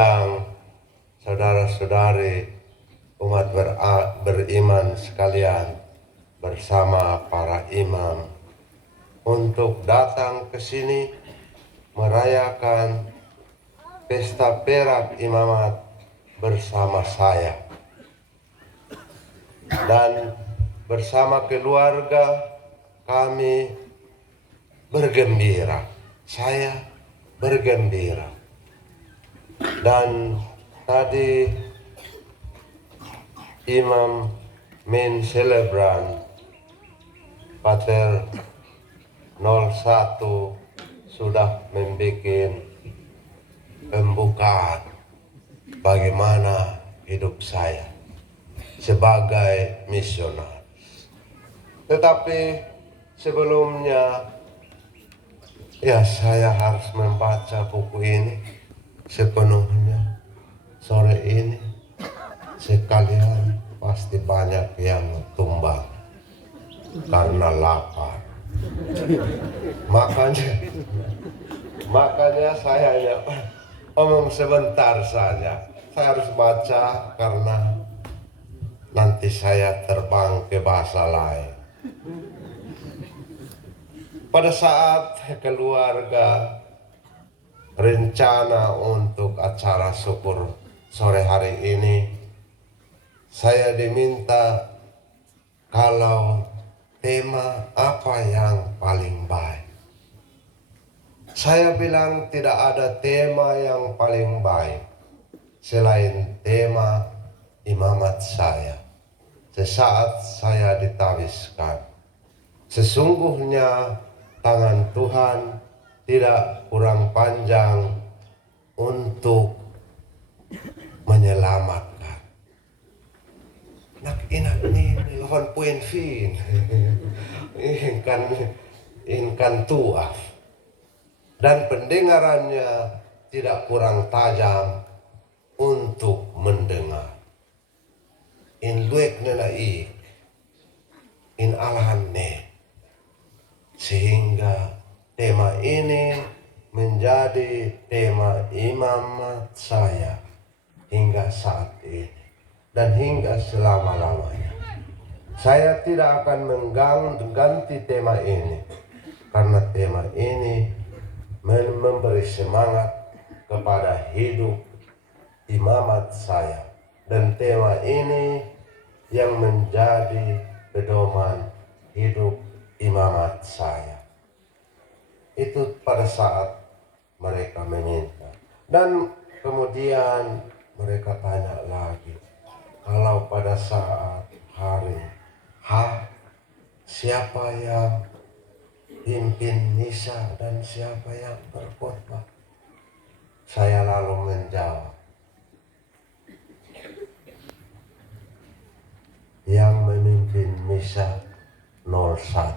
Yang saudara-saudari umat beriman sekalian bersama para imam untuk datang ke sini merayakan pesta perak imamat bersama saya dan bersama keluarga kami bergembira. Saya bergembira. Dan tadi Imam Main Celebrant Pater 01 sudah membuat pembukaan bagaimana hidup saya sebagai misionaris. Tetapi sebelumnya saya harus membaca buku ini sepenuhnya sore ini, sekalian pasti banyak yang tumbang karena lapar. Makanya saya hanya omong sebentar saja. Saya harus baca karena nanti saya terbang ke bahasa lain. Pada saat keluarga rencana untuk acara syukur sore hari ini, saya diminta kalau tema apa yang paling baik. Saya bilang tidak ada tema yang paling baik selain tema imamat saya. Sesaat saya ditabiskan, sesungguhnya tangan Tuhan tidak kurang panjang untuk menyelamatkan. Nak inak ni lawan puin fin, inkan tuaf, dan pendengarannya tidak kurang tajam untuk mendengar. In luek nelaik, in alahan ne, sehingga tema ini menjadi tema imamat saya hingga saat ini dan hingga selama-lamanya. Saya tidak akan mengganti tema ini karena tema ini memberi semangat kepada hidup imamat saya, dan tema ini yang menjadi pedoman hidup imamat saya. Itu pada saat mereka meminta. Dan kemudian mereka tanya lagi, kalau pada saat hari siapa yang pimpin misa dan siapa yang berkhotbah? Saya lalu menjawab, yang memimpin misa 01.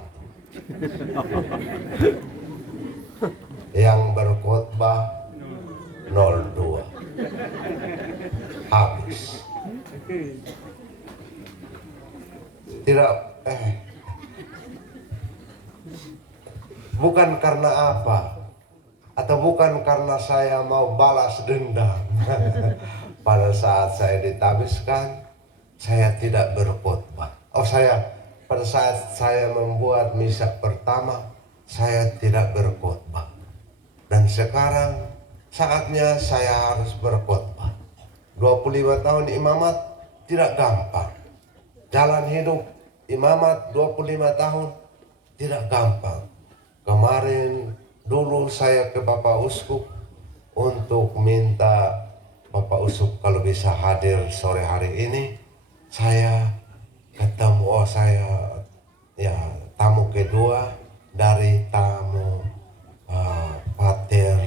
Yang berkhotbah 02. Habis. Tidak, bukan karena apa, atau bukan karena saya mau balas dendam. Pada saat saya ditabiskan, saya tidak berkhotbah. Pada saat saya membuat misa pertama, saya tidak berkhotbah. Dan sekarang saatnya saya harus berkhotbah. 25 tahun imamat tidak gampang. Jalan hidup imamat 25 tahun tidak gampang. Kemarin dulu saya ke Bapak Uskup untuk minta Bapak Uskup kalau bisa hadir sore hari ini. Saya ketemu, tamu kedua dari tamu Pater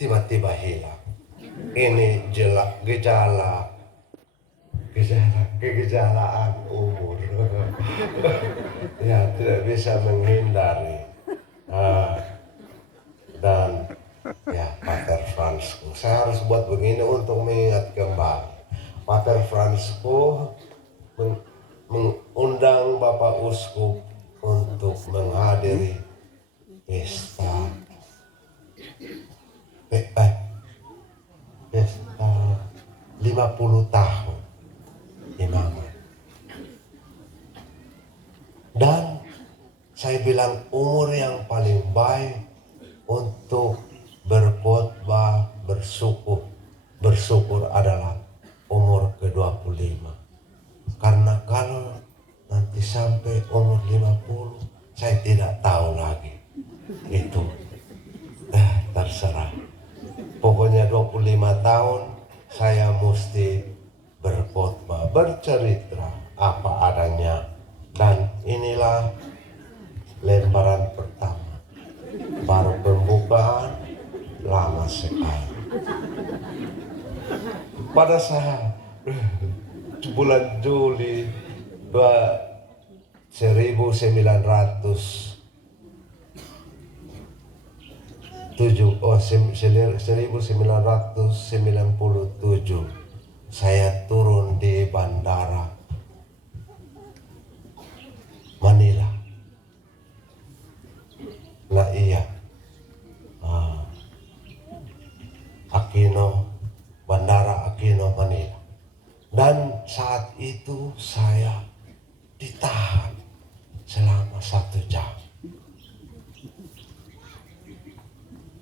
tiba-tiba hilang. Ini kegejalaan umur. Ya, tidak bisa menghindari. Dan Pater Fransku, saya harus buat begini untuk mengingat kembali. Pater Fransku mengundang Bapak Uskup untuk menghadiri pesta 50 tahun imaman. Dan saya bilang umur yang paling baik untuk berkhotbah, bersyukur adalah umur ke-25. Karena kalau nanti sampai umur 50, saya tidak tahu lagi. Itu terserah. Pokoknya 25 tahun saya mesti berkhotbah, bercerita apa adanya. Dan inilah lembaran pertama. Baru pembukaan lama sekali. Pada saat bulan Juli 1997 saya turun di bandara Manila. Nah iya, Bandara Aquino Manila. Dan saat itu saya ditahan selama 1 jam.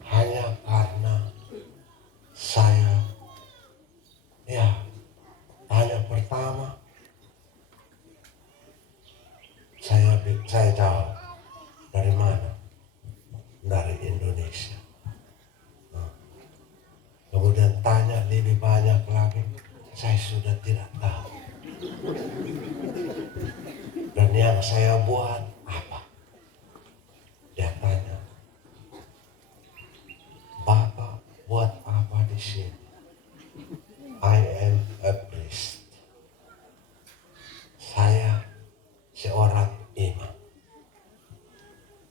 Hanya karena saya, tanya pertama, saya jawab, dari mana? Dari Indonesia. Kemudian tanya lebih banyak lagi, saya sudah tidak tahu. Dan yang saya buat apa? Dia tanya, Bapak buat apa di sini? I am a priest. Saya seorang imam.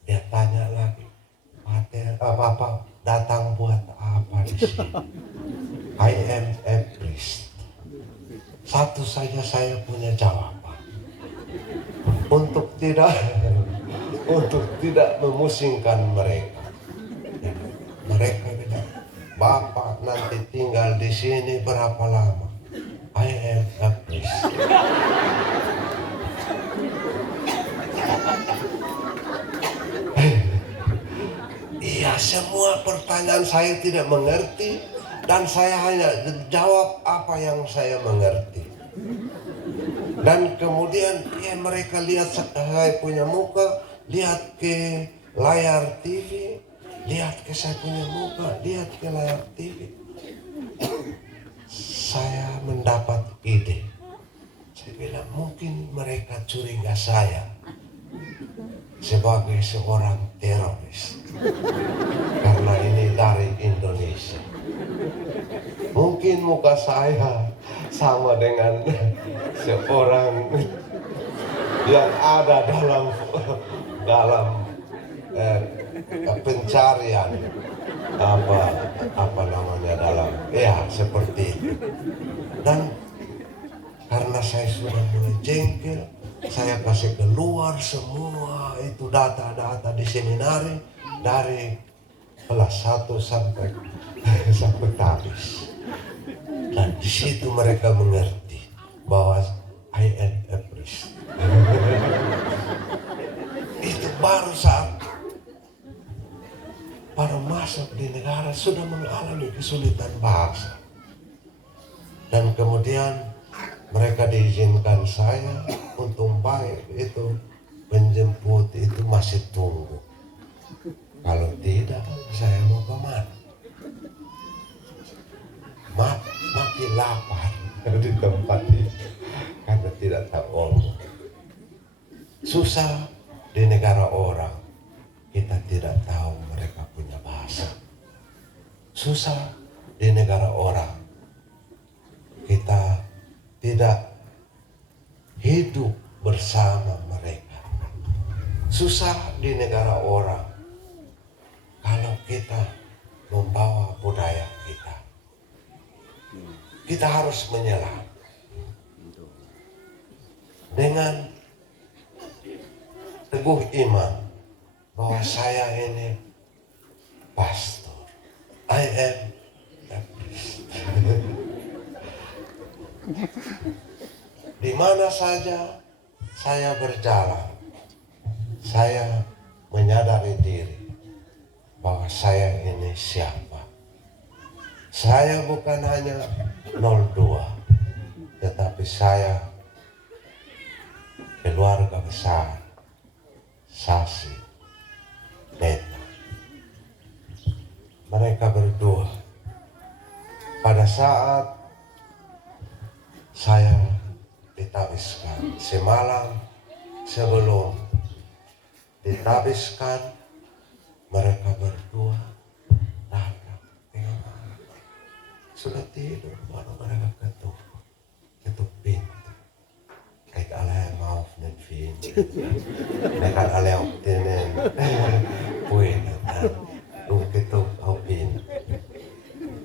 Dia tanya lagi, Bapak datang buat apa di sini? I am a priest. Satu saja saya punya jawaban. Untuk tidak memusingkan mereka. Mereka bilang, Bapak nanti tinggal di sini berapa lama? I am a priest. Iya, semua pertanyaan saya tidak mengerti dan saya hanya jawab apa yang saya mengerti. Dan kemudian mereka lihat saya punya muka, lihat ke layar TV, lihat ke saya punya muka, lihat ke layar TV. Saya mendapat ide. Saya bilang mungkin mereka curiga saya sebagai seorang teroris. Karena ini dari Indonesia. Mungkin muka saya sama dengan seorang yang ada dalam pencarian apa namanya dalam seperti itu. Dan karena saya sudah mulai jengkel, saya kasih keluar semua itu data-data di seminari dari kelas 1 sampai habis. Dan di situ mereka mengerti bahwa I am a priest. Itu baru saat masuk di negara sudah mengalami kesulitan bahasa. Dan kemudian mereka diizinkan saya untuk baik itu menjemput itu masih tunggu. Kalau tidak saya mau kemana? Makin lapar di tempat itu karena tidak tahu omong. Susah di negara orang, kita tidak tahu mereka punya bahasa. Susah di negara orang, kita tidak hidup bersama mereka. Susah di negara orang kalau kita membawa budaya kita. Kita harus menyelam dengan teguh iman bahwa saya ini pastor. I am a priest. mana saja saya berjalan, saya menyadari diri bahwa saya ini siapa. Saya bukan hanya 02, tetapi saya keluarga besar Sasi Neta. Mereka berdua pada saat saya ditabiskan, semalam sebelum ditabiskan, mereka berdua datang tengah malam. Sudah tidur baru mereka ketuk pintu. Kayak alay maaf nen fin. Mereka alay optinen. Puin dan lu ketuk au pintu.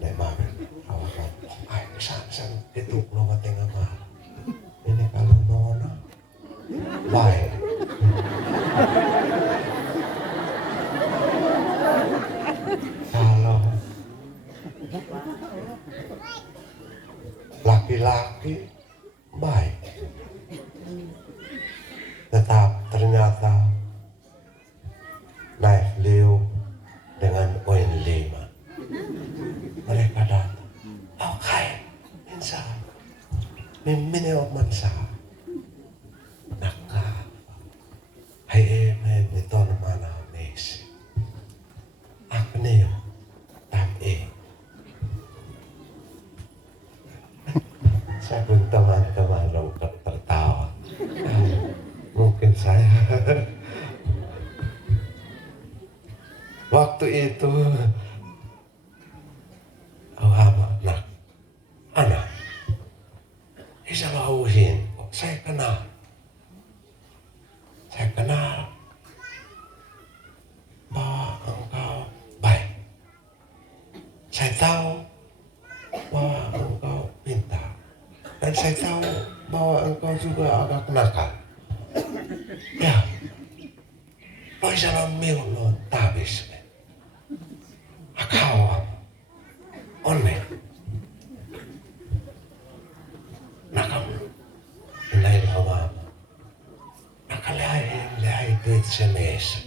Nek maaf awakan. Ay san ketuk no tengah malam. Ini kalau nona baik. Kalau laki-laki baik, tetap ternyata naik liu dengan poin 5. Mereka datang, oke, insya Mimineo mansa naka hai eme beton mana nesi akneo tam saya pun teman-teman lengkap tertawa. Mungkin saya waktu itu nah anak bisa lauhin, saya kenal bahwa engkau baik. Saya tahu bahwa engkau pintar, dan saya tahu bahwa engkau juga agak nakal. Ya, lo bisa mil lo tabis, akaw, onne, nakam, inay mama, nakalahin duit semes,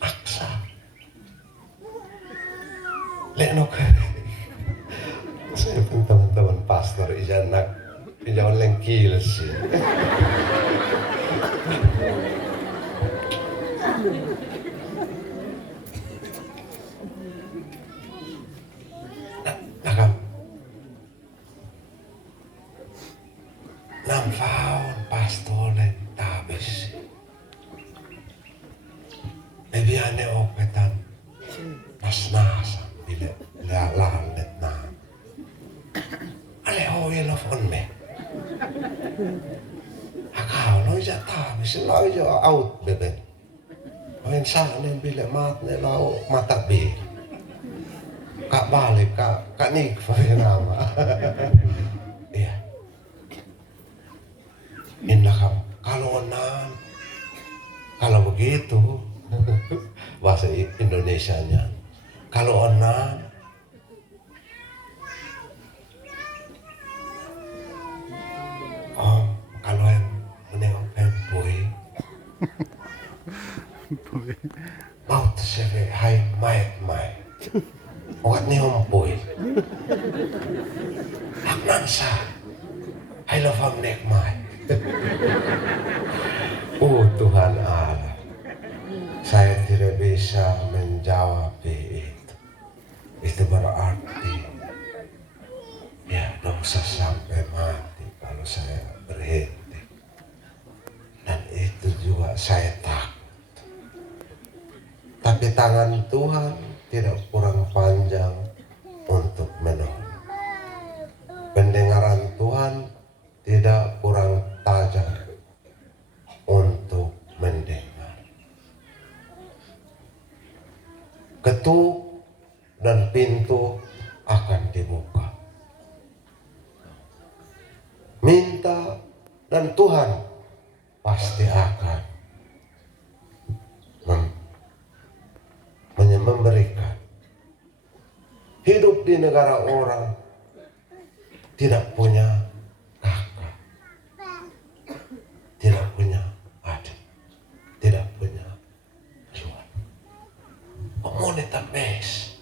aksa, lenok. Saya pun teman-teman pastor ijanak pinjaman lengkil sih. Nakam namfaon pastor len tabis. Lebiane opetan nas-nasa bila lalet na. Aleho yelofon me. Akaw lo ja tabis lo ja out bebe. Oin sa nen bila mat ne lo matabi. Kak balik kak nik fa nama. Iya. Innakam kalau begitu bahasa Indonesianya, kalau onan kalau yang menengok boy mau tersebut hai mai buat ni boy aknan sa hai lafam nek mai. Tuhan Allah, saya tidak bisa menjawab itu. Itu berarti ya dosa sampai mati kalau saya berhenti. Dan itu juga saya takut. Tapi tangan Tuhan tidak kurang panjang untuk menolong. Pendengaran Tuhan tidak kurang tajam untuk mendengar. Ketuk dan pintu akan dibuka. Minta dan Tuhan pasti akan memberikan. Hidup di negara orang tidak punya kakak, wanita bes.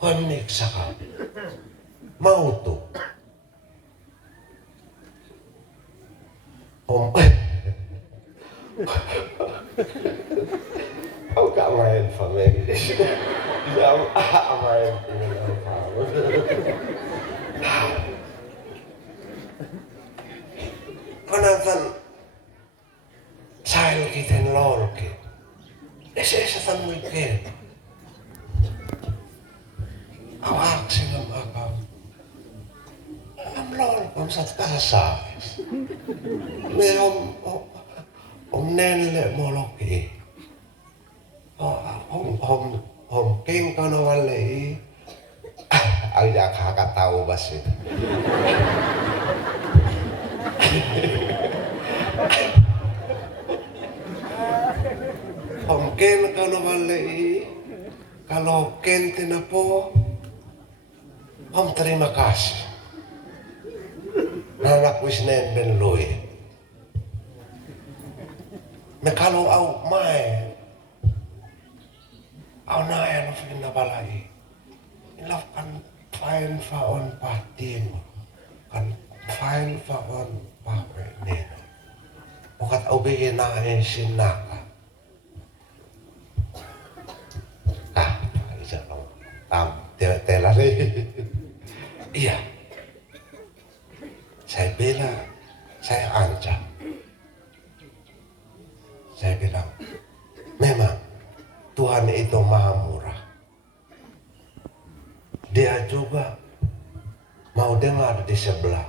Honik saka. Mau tuh. Kau gak main family. Jam main dengan kamu. Kanatan saya kita lor ke. Esa tan weekend. Awak sinam akam. Am lor pam sat kasa. Meron om nenle moloki. Om king kono wale. Ang nakakatawa ba siya? Om king kono wale. Kalau kente na po, om terima kasih. Nanak wisnen ben loy. Me kalau au mai, au na elo fin na balai. Ilaf kan fain faon patin, kan fain faon pape neno. Bukat au bigin na sinaka. Isa lang. Tela rin. Iya. Saya bilang, saya ancam. Saya bilang, memang Tuhan itu maha murah. Dia juga mau dengar di sebelah.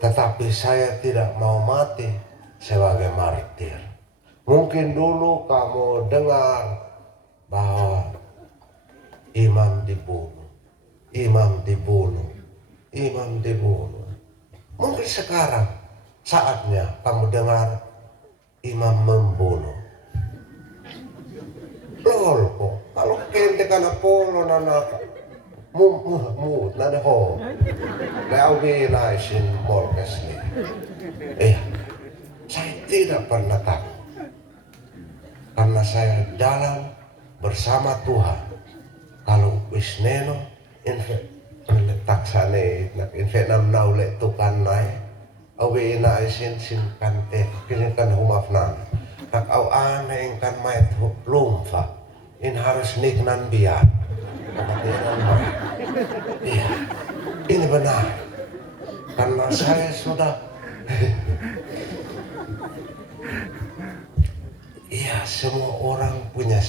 Tetapi saya tidak mau mati sebagai martir. Mungkin dulu kamu dengar bahwa imam dibunuh, imam dibunuh, imam dibunuh. Mungkin sekarang saatnya kamu dengar imam membunuh. Lol kok, kalau kente kana polo nana mu nada ho. Kau binaisin morkes ni. Saya tidak pernah takut karena saya jalan bersama Tuhan. Kalau wisneno taksane nak Vietnam naule tukan nai awi na isin sin kante kini kan humafnan nak au ane kan mai lumfa in harus niknan biar iya ini benar karena saya sudah iya semua orang punya